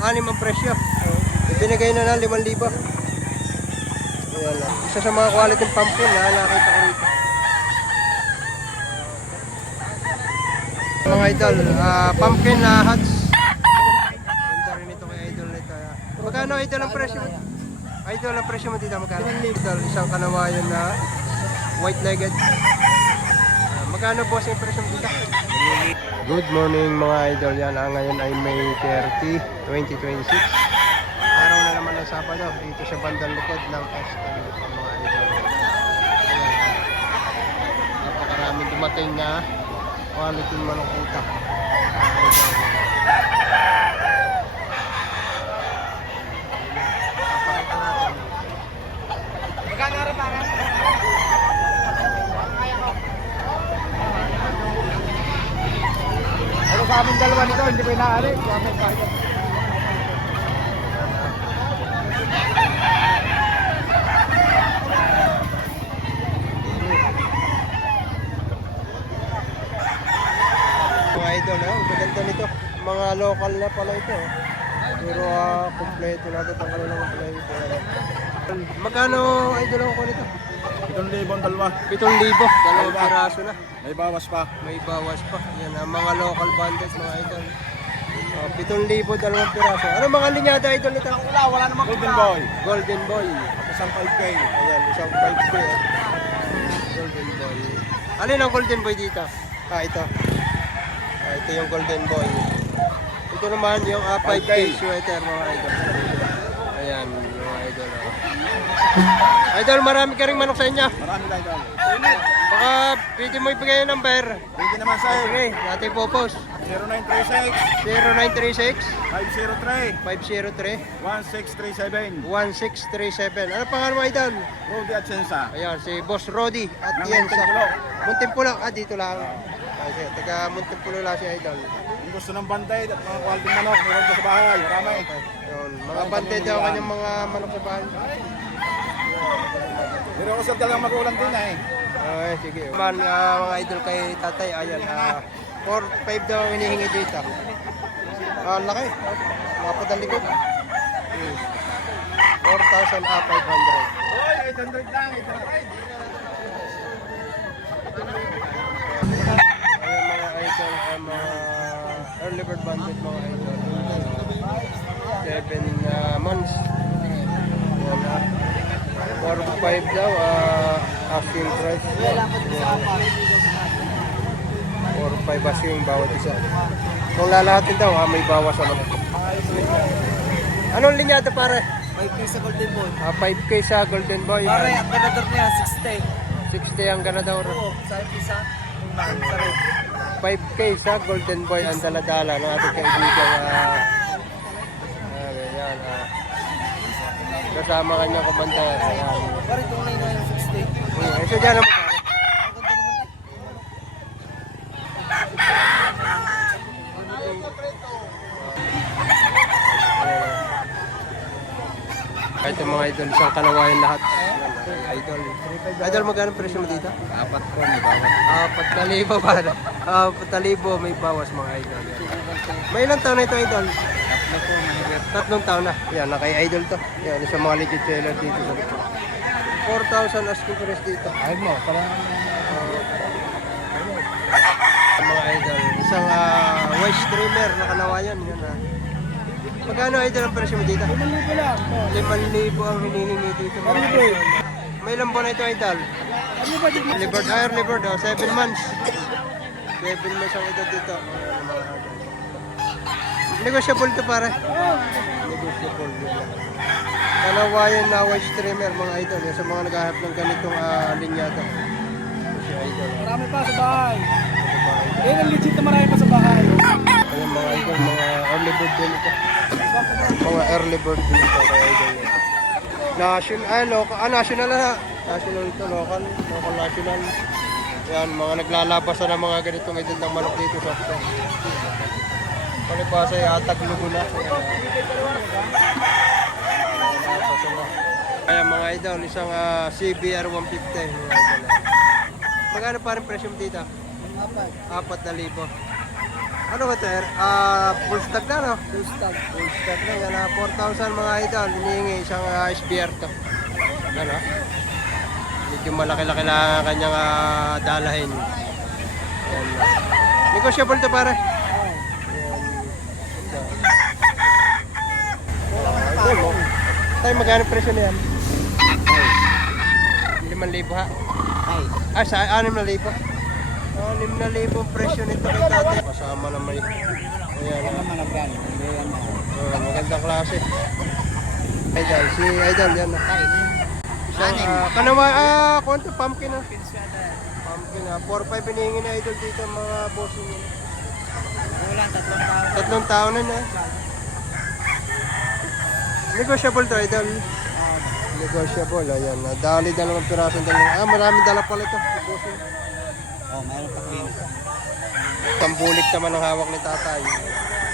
6 ang presyo. Ibinigay na ng 5,000. Ayan lang. Isa sa mga quality pumpkin na nakita ko rito. Mga idol, pumpkin na huts. Ganda rin ito kay idol nito. Magkano idol ang presyo? Idol ang presyo mo dito magkano? Idol, isang kanawayan na white-legged. Magkano boss yung presyo mo dito? Good morning mga idol. Yan, ngayon ay May 30, 2026. Araw na naman ng Sabado dito sa bandang likod ng Aston mga idol. Ayan, napakaraming dumating na quality manok utak. Papakita natin. Magkano rin para? Ano sa amin dalawa nito, hindi ko inaari. Mga idol, maganda nito. Mga local na pala ito. Pero kompleto natin ang kanilang kompleto. Magkano idol ako nito? 7,000 dalawa. 7,000. Dalawang piraso na. May bawas pa. May bawas pa. Yan ang mga local bandits mga idol. 7,000 dalawang piraso. Ano mga linyada idol nito? Wala namang Golden Boy. Golden Boy. Isang 5K. Ayan, isang 5K. Golden Boy. Alin ang Golden Boy dito? Ito. Ito yung Golden Boy. Ito naman yung 5K sweater mga idol. Ayan, mga idol. Idol, marami ka rin manok sa inyo. Marami tayo doon. Baka pwede mo ibigay yung number. Pwede naman sa'yo. Sige, natin po post. 0936 0936 503 503 1637. 1637. Ano pangalan mo idol? Rudy Atienza. Ayan, si Boss Rodi at Ng yan sa Muntinpulo. Muntinpulo. Dito lang. Kasi taga Muntinpulo lang si idol. Kung gusto ng bantay at mga quality manok, meron ko sa bahay. Marami. Yun, mga bante daw kanyang mga manok sa bahay. Pero ako sa talagang magulang din eh. Ay, sige. Man, mga idol kay tatay, ayan, 4-5 daw ang hinihingi dito. Laki. Mga padalikod. 4,500. Hoy, 800 lang. 800. Ayan mga idol, mga early bird bandit mga idol. 7 months. Ayan, 4-5 daw, asking price. 4-5 asking bawat isa. Kung lalahatin daw, may bawas naman. Anong linya ito pare? 5K sa Golden Boy. 5K sa Golden Boy. Pare, ang ganador niya, 60. 60 ang ganador. Oo, sa isa. Sa red. 5K sa Golden Boy ang daladala ng ating kaibigan. Ayan, kasama kanyang kumanda. Ayan. Pare, tunay na yung 60. Ito dyan naman pare. Ang ganda naman Ito mga idol, isang kanawayan lahat. Idol. Idol, magkano presyo mo dito? 4 po, may bawas. 4,000 para. 4,000 may bawas mga idol. May ilang taon na ito idol? 3 taon na. Yan, naka-idol to. Yan, isa mga legit seller dito sa likod. 4,000 asking price dito. Ay mo, parang Mga idol, isang waist trimmer na kanawayan. Yan Magkano idol ang presyo mo dito? 5,000 lang. 5,000 ang hinihingi dito. Mga idol. May ilang buwan na ito idol? Liberd, early bird, 7 months. 7 months ang edad dito. Negotiable to pare. Negotiable. Kanawayan na white streamer mga idol. Sa mga naghahanap ng ganitong linyado. Si idol. Marami pa sa bahay. Eh, ang legit na marami pa sa bahay. Ayan mga idol, mga early bird din ito. Mga early bird din ito kaya idol. National na. National ito, local national. Yan, mga naglalabas na ng mga ganitong edad ng manok dito sa ito. Palipasa ay atag lugo na. Ayan mga idol, isang CBR 150. Magkano pa rin presyo mo dito? 4,000. Ano ba sir? Full stock na no? Full stock. Full stock na yan. 4,000 mga idol. Hinihingi isang SBR to. Ano? Medyo malaki-laki lang ang kanyang dalahin. Yan. Negotiable to pare. Idol mo. Tayo magkano presyo na yan? 5,000 ha? Ay. Sa 6,000. 6,000 presyo nito kay tatay. Kasama naman yun. Ayan. naman ang brand. Magandang klase. Idol. Si Idol yan. Isang Anim. kanawa, kwanto? Pumpkin na. Pumpkin na. 4-5 hinihingi na Idol dito mga bossing yun. Wala, 3 taon. 3 taon na na. Negotiable to Idol. Negotiable. Ayan. Dali dalawang pirasong dalawa. Maraming dala pala ito. Bossing. Oh, mayroon pa kayo. Tambulik naman ang hawak ni tatay.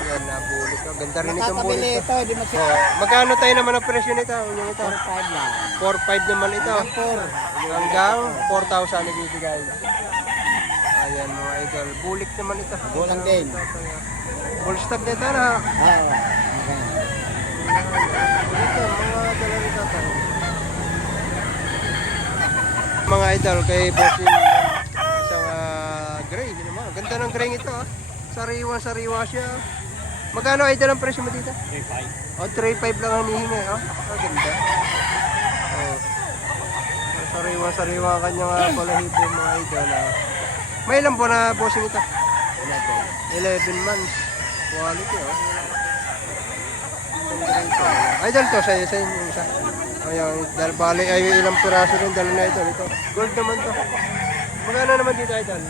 Yan, nabulik. Ganda rin itong bulik. Nakakabili ito, di Oh, magkano tayo naman ang presyo nito? Yung ito? 4-5 lang. 4,500 naman ito. 4. Hanggang 4,000 ibibigay. Ayan mga idol. Bulik naman ito. Bulang din. Full stock nito na. Oo. Ito, mga dala nito tayo. Mga idol, kay bossing isang gray. Yun naman. Ganda ng gray ito. Sariwa siya. Magkano idol ang presyo mo dito? 3-5. O, 3,500 lang ang hinihingi. Ganda. Oh. Sariwa ang kanyang balahibo mga idol. May ilang buwan na bossing ito? 11 months. Quality, Idol to, sa inyo yung isa. Ayan, dahil bali ay ilang piraso rin, dala na ito. Gold naman to. Magkano naman dito, idol?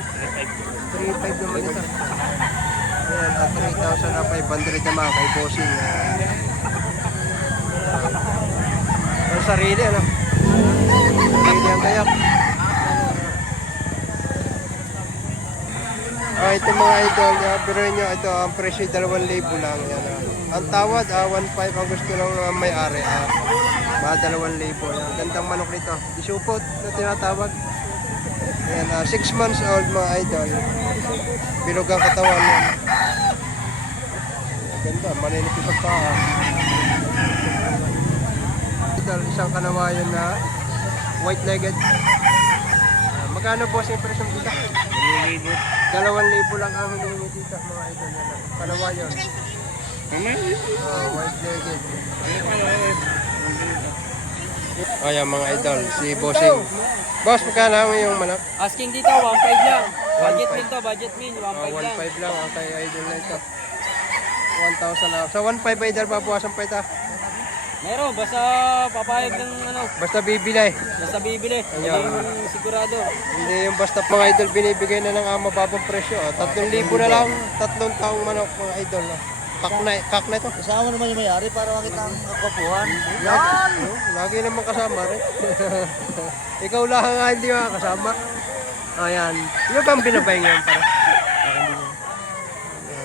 3,500 naman ito. Ayan, 3,500 naman kay bossing. Ang sarili, ano? Sarili ang kayak. Ito mga idol, biruin nyo, ito ang presyo 2,000 lang. Yan, ang tawad, 1,500 ang gusto ng may-ari. Mga 2,000. Yan, gandang manok nito. Isupot na tinatawag. Yan, 6 months old mga idol. Bilog ang katawan yan. Ganda, maninipis ang paa. Idol, isang kanawayan na white-legged. Magkano boss yung presyo dito? 2,000 lang ang hinihingi dito mga idol. Kanawayan. White-legged. Ayan mga idol, si bossing. Boss, magkano yung manok? Asking dito, 1.5 lang. Budget meal to, budget meal. 1.5 lang. 1,500 lang ang kay idol na ito. 1,000 lang. Sa 1,500 idol, babawasan pa ito. Meron, basta papayag ng ano, Basta bibili. basta bibili. Ayan. Yung sigurado. Hindi yung basta mga idol binibigay na ng mababang presyo. 3,000 na lang, 3 taong manok mga idol. Kak na ito. Kasama naman yung may-ari para makita ang kapuhan. Lagi naman kasama rin. Ikaw lang nga hindi makakasama. Ayan. Yung bang binabay ngayon para?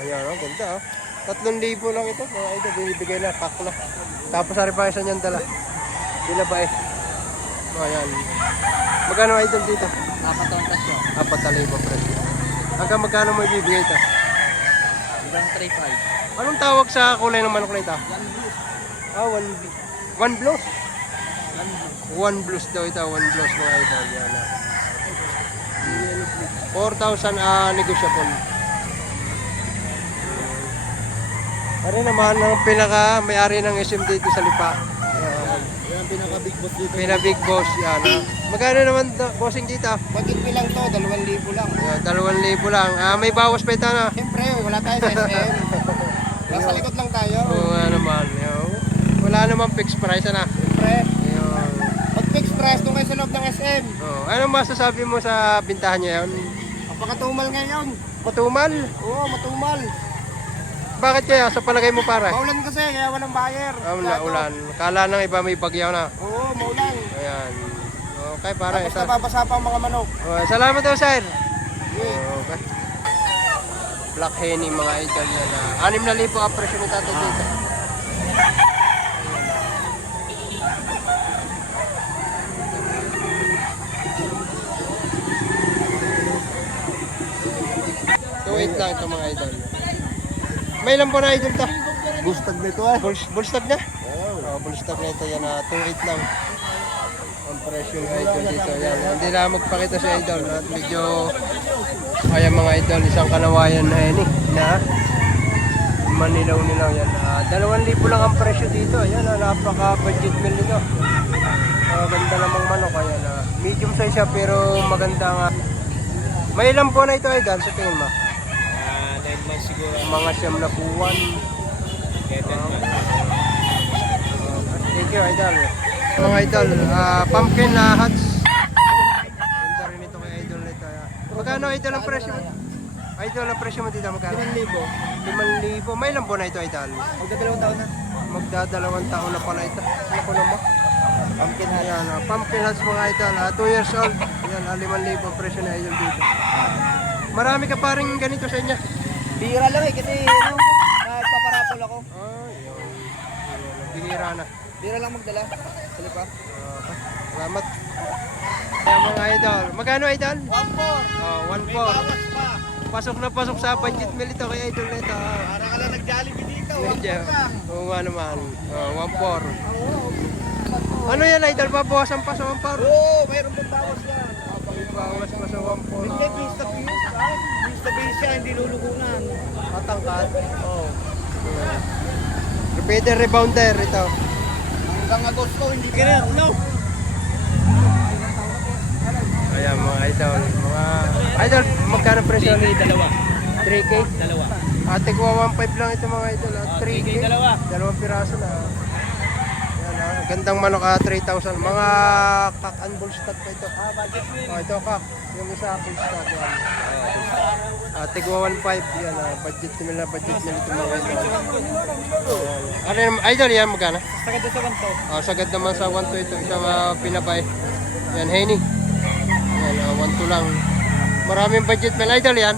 Ayan, ganda 3,000 lang ito. Mga idol, binibigay na, kak na. Tapos hari pa isa niyang dala. Binabay. Ayan. Magkano idol dito? 4,000 presyo. Hanggang magkano mo ibibigay ito? Hanggang 3-5. Anong tawag sa kulay ng manok na ito? One blues. One blues daw ito, one blues mga idol. Yan. 4,000 negotiable. Ano naman ang pinaka may-ari ng SM dito sa Lipa? Yan pinaka-big boss dito. Big boss yan. Magkano naman bossing dito? Budget meal lang to, 2,000 lang. 2,000 lang. May bawas pa ito na. Siyempre, wala tayo sa SM. Nasa likod lang tayo. Oo nga naman. Wala namang fixed price na. Siyempre, Ayun. pag fixed price kung kayo sa loob ng SM. Oh, anong masasabi mo sa bintahan niya yun? Napakatumal ngayon. Matumal? Oo, matumal. Bakit kaya? Sa palagay mo pare? Maulan kasi, kaya walang buyer. Naulan. Kala ng iba may bagyo na. Oo, maulan. Ayan. Okay pare. Tapos nababasa pa ang mga manok. Salamat daw sir. Okay. Black Henny mga idol na 6,000 ang presyo ni tatay dito. Wait lang ito mga idol. May ilan po na idol to? Gustag nito eh. Bullstag na? Oo, bullstag na ito yan. 2.8 lang. Ang presyo ng idol dito. Yan. Hindi na magpakita si idol. At medyo ayan mga idol. Isang kanawayan na yan na manilaw-nilaw yan. 2,000 lang ang presyo dito. Ayan, napaka-budget meal nito. Ganda namang manok. Ayan, medium size siya pero maganda nga. May ilan po na ito idol sa tingin mo? 9 months siguro. Mga siyam na buwan. Kaya 10 months. Thank you idol. Mga idol, pumpkin na hats. Ganda rin ito kay idol nito. Magkano idol ang presyo mo? Idol ang presyo mo dito magkano? 5,000. 5,000. May ilan po na ito idol? Magdadalawang taon na. Magdadalawang taon na pala ito. Ano ko naman? Pumpkin hats. Ayan, pumpkin hats mga idol. 2 years old. Ayan, 5,000 ang presyo na idol dito. Marami ka pa rin ganito sa inyo. Bira lang eh kasi ano, nagpaparapol ako. Yun. Bihira na. Bira lang magdala. Sali pa. Salamat. Ayan mga idol. Magkano idol? 1,400. Oh, 1,400. Bawas pa. Pasok na pasok sa budget meal ito kay idol nito. Para ka lang nag-Jollibee dito. Medyo. Oo nga naman. 1,400. Ano yan idol? Babawasan pa sa 1,400? Oo, mayroon pong bawas yan. Bawas pa sa 1,400. Hindi, base to base. Base to base siya, hindi lulugunan. Matangkad. Oo. Repeater rebounder ito. Hanggang Agosto, hindi ka na. No. Ayan mga idol. Mga idol, magkano presyo? 2. 3K? 2. Ate ko 1,500 lang ito mga idol. 3K. 3K, dalawa. Dalawang piraso na. Yan gandang manok 3,000. Mga kak and bullstock pa ito. Budget meal. Ito kak. Yung isa bullstock yan. Ate ko 1,500 yan. Budget nila ito mga idol. Ano yung idol yan magkano? Sagad sa kanto. Sagad naman sa 1,2 ito. Isang pinapay. Yan Henny. Yan 1,2 lang. Maraming budget meal idol yan.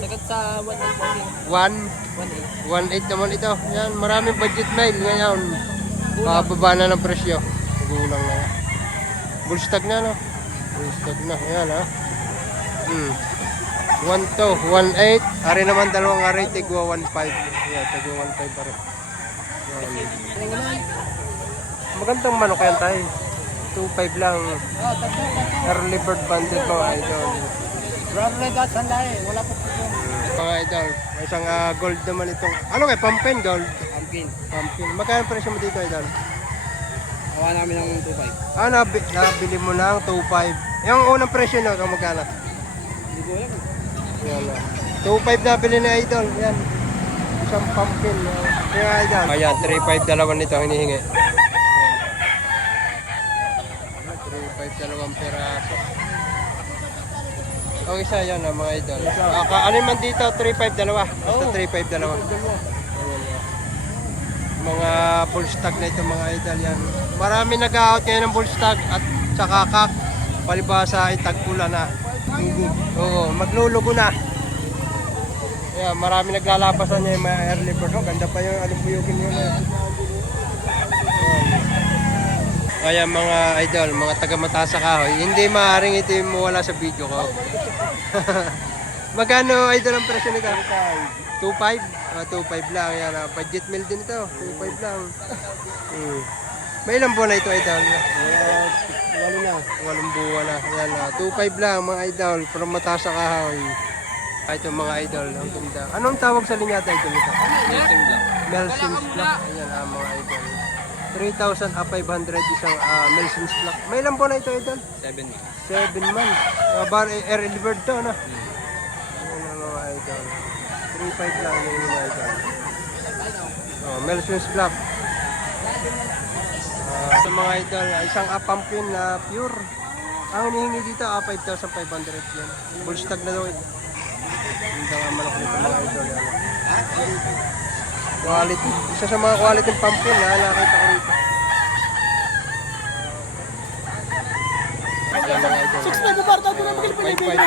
Sagad sa 1,800. 1,800 naman ito. Yan, maraming budget mail ngayon. Pababa na ng presyo. Gulang na. Bullstock na no. Bullstock na. Yan ha. 1,200, 1,800. Ari naman dalawang ari, tigwa 1,500. Yan, tigwa 1,500 pa rin. Yan. Magandang manok yan tayo. 2,500 lang. Early bird banded mga idol. Brown red at sanday. Wala po po. Mga idol, may isang gold naman itong, ano kaya, pumpkin gold? Pumpkin. Pumpkin. Magkano presyo mo dito idol? Hawa namin ng 2,500. Nabili mo na ang 2,500. Yung unang presyo na, magkano? Hindi ko alam. Yan na. 2,500 nabili ni idol. Yan. Isang pumpkin. Yung idol. Ayan, 3,500 dalawa nito ang hinihingi. 3,500 dalawang peraso. Ang isa yan mga idol. Alin man dito, 3,500 dalawa. Basta 3,500 dalawa. Ayan, yan. Mga bull stock na ito mga idol yan. Marami nag-out ngayon ng bull stock at saka kak. Palibasa ay tagpula na. Oo, maglulugo na. Ayan, marami naglalabasan niya yung mga early bird. Ganda pa yung alimbuyugin yun. Ayan mga idol, mga taga-Mataas sa Kahoy. Hindi maaaring ito yung mawala sa video ko. Magkano idol ang presyo nito? 2,500? 2,500 lang. Yan, budget meal din ito. 2,500 lang. May ilang buwan na ito idol? Walo na. 8 buwan na. Yan, 2,500 lang mga idol. From Mataas sa Kahoy. Ito mga idol. Ang ganda. Anong tawag sa linyata idol nito? Melting block. Melson's Black. Ayan mga idol. 3,500 isang Melson's Black. May ilang buwan na ito idol? 7 months. 7 months. Early bird to, no? Ayan mga idol. 3,500 lang yung mga idol. Melson's Black. Sa mga idol, isang pumpkin na pure. Ang hinihingi dito, 5,500 yan. Bullstag na daw ito. Hindi nga malaki nito mga idol. Yan. Quality. Isa sa mga quality pumpkin na nakita ko rito. Ayan mga idol. 6,500 bar tayo na magil pinibigay.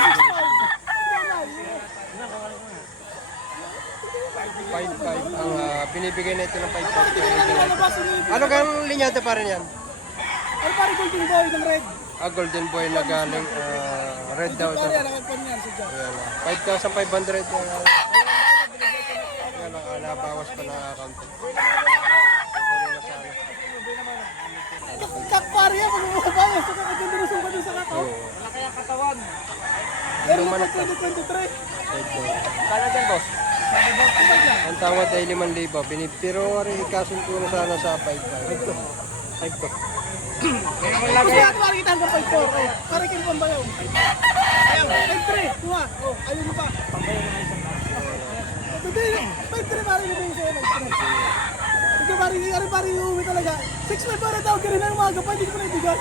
5,500 ang binibigay na ito ng 5,500. Ano kang linyata pa rin yan? Ano pare golden boy ng red? Golden boy na galing red daw ito. Pare, alam ko niyan si Jack. Ayan, 5,500. Kaya lang, nabawas pa na account. Kukunin na sana. Kakpari yan, mag-uubay. Sa kakaganda na sukat yung sa kakao. Wala kayang katawan. Pero naman 2023. Kala dyan, boss? Ang tawad ay 5,000. Pero rin ikasunto na sana sa 5,500. 5,200. Kasi at pari kita hanggang 5-4. Pari kayo pang bayaw. Ayan, 5-3. Tuwa. Ayun mo pa. Pambayaw na isang kaso. 5-3 pari mo yung sa'yo. 5-3. Ito pari uuwi talaga. 6-5 para tawag ka rin ng umaga pa. Hindi ko na ibigay.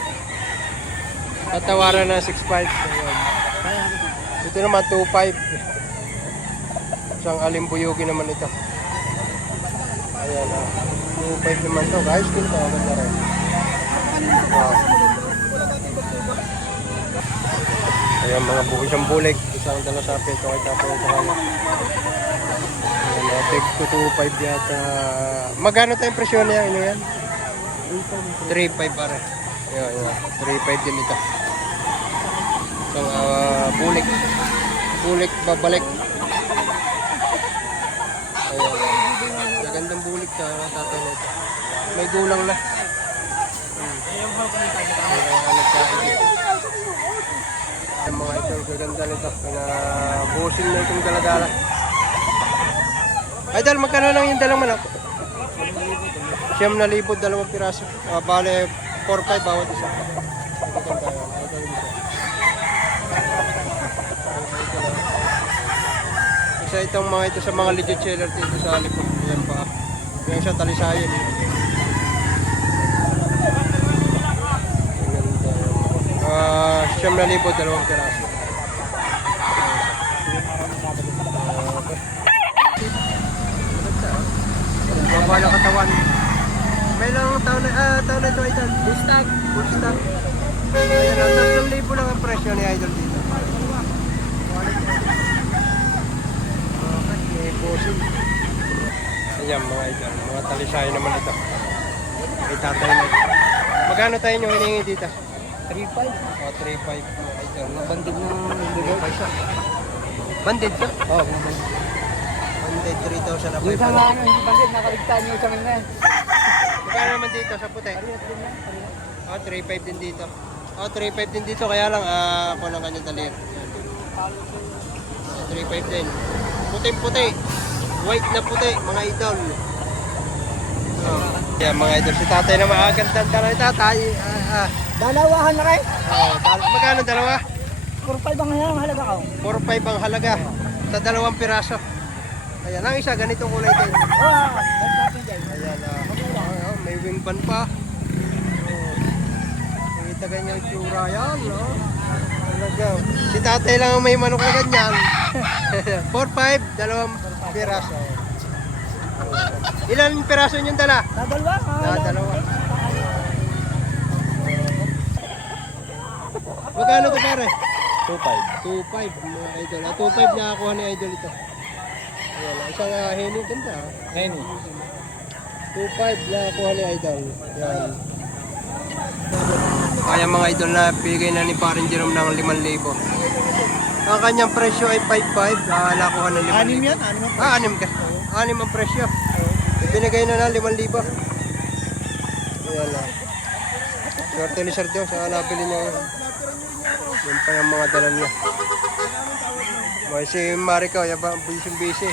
Tatawaran na 6,500. Ayun. Ito naman 2,500. Isang alimbuyugi naman ito. Ayan na. 2,500 naman ito. Guys, kung ito. Maganda rin. Wow. Ayan mga isang bulig. Isang dalasapin. Ito kay tapos ito kaya. Ayan na. Tig 2,500 yata. Magkano tayong presyon niya? Ano yan? 3,500 pare. Ayan, ayan. 3,500 din ito. Isang bulig. Bulig babalik. Ayan. Magandang bulig ka. Tatay na ito. May gulang na. Ang mga ito, gaganda nito. Pinabusin na itong daladala. Idol, magkano lang yung dalang manok? 7,000, dalawang piraso. Bale, 4,500 bawat isa. Maganda yan. Isa itong mga ito sa mga legit seller dito sa Alipod. Yan pa. Yan siya talisayan. Siyam na libo, dalawang piraso. Baba ng katawan. May lang taon na ito, Idol. Bullstag. Bullstag. Ayan lang, 3,000 lang ang presyo ni Idol dito. Okay, bosin. Ayan mga Idol, mga talisay naman ito. May tatay na ito. Magkano tayo nyo hiningi dito? 3-5. O, 3,500 mga Idol. Bandid na hindi Paisa. Banded ka? Oo, Banded, 3,000 na yung isang 500. hindi bandid, nakaligtaan yung isang ina. Magkano naman dito sa puti? O, 3,500 din dito. O, 3,500 din dito, kaya lang ako ng kanyang dalir. 3,500 din. Puting-puti. White na puti, mga idol. Yan mga idol, si tatay na makagandang talaga tatay. Dalawahan na kayo? Magkano dalawa? 4-5 ang halaga ka. 4,500 ang halaga. Sa dalawang piraso. Ayan, ang isa, ganitong kulay din. Ayan, may wing ban pa. Nakita ganyan yung tsura yan, no? Talaga. Si tatay lang ang may manok na ganyan. 4,500, dalawang piraso. Ilan piraso yung dala? Dalawa? Dalawa. Magkano to pare? 2,500 mga idol. 2,500 nakakuha ni idol ito. Ayan, isang heni ganda. Henny. 2,500 nakakuha ni idol. Yan. Kaya mga idol na bigay na ni Parin Jerome ng 5,000. Ang kanyang presyo ay 5,500. Nakakuha ng 5,000. Anim yan? Anim ang Anim ka. Anim ang presyo. Binigay na 5,000. Ayan na. Swerte ni Sir Dio sa nabili niya. Yan pa yung mga dala niya. May si Marico, yaba, busy.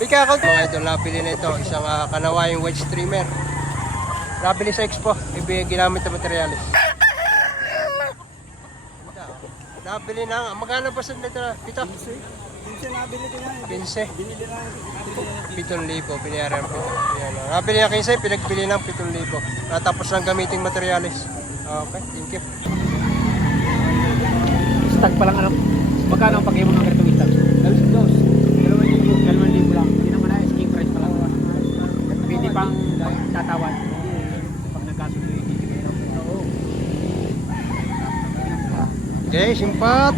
Ika ako. Mga idol, nabili na ito. Isang kanawayang white streamer. Nabili sa Expo. Ginamit na materialis. Nabili na. Magkano ba sa nito? Pito? nabili ko yan. 15. Binili lang. 7,000. Binayaran po. Yan. Nabili na 15. Pinagbili ng 7,000. Natapos lang gamiting materialis. Okay, thank you. Stag pa lang ano? Magkano ang pag-iwan ng ganitong stag? 2,000 lang. Hindi naman na, asking price pa lang. Pwede pang tatawan. Pag nagkasundo yung hindi kayo. Okay, simpat.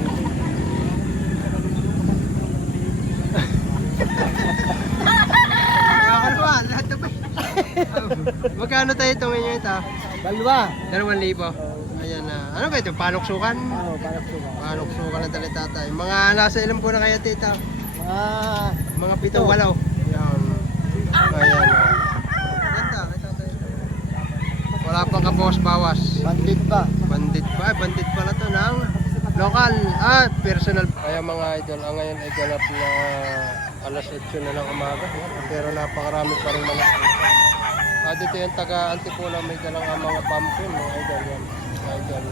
Magkano tayo itong inyo ito? Dalawa. 2,000. Ayan na. Ano ba ito? Panoksukan? Oo, parang suka. Panoksukan na talaga tatay. Mga nasa ilan po na kaya tita? Ah, Mga 7-8. Yan. Ayan. Wala pang kabawas-bawas. Bandit pa. Bandit pa. Ay, bandit pala to ng local. Personal. Kaya mga idol, ngayon ay ganap na alas 8 na ng umaga. Pero napakarami pa rin mga. Dito yung taga Antipolo, may dalang mga pumpkin. Mga idol yan. Idol.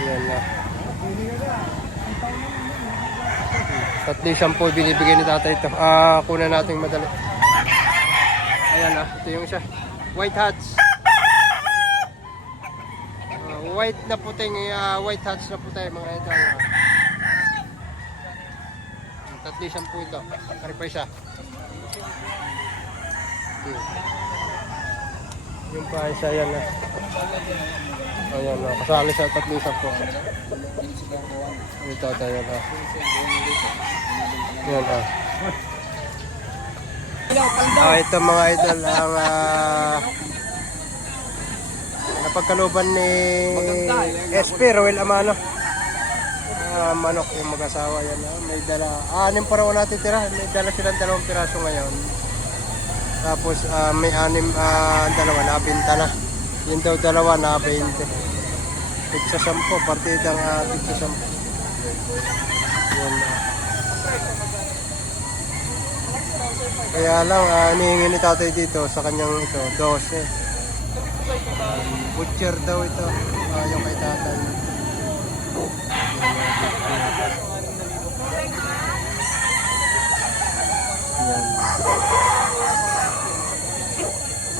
Ayan na. 3-10 binibigay ni tatay ito. Kunan natin madali. Ayan ito yung isa. White hats. White na puting, white hats na puti mga idol. 3-10 ito. Kari pa isa. Yung pa isa yan na. Ayan na. Kasali sa 3-10. Ito tayo na. Yan ito mga idol ang napagkaluban ni SP Roel Amano. Manok yung mag-asawa yan. May dala, 6 pa raw natin tira. May dala silang 2 piraso ngayon. Tapos may 6, dalawa nabinta na. Yung daw dalawa na 20. Tigsa 10, partidang tigsa 10. Yan na. Kaya lang, hinihingi ni tatay dito sa kanyang ito, 12. Butcher daw ito, yung kay tatay. Yan.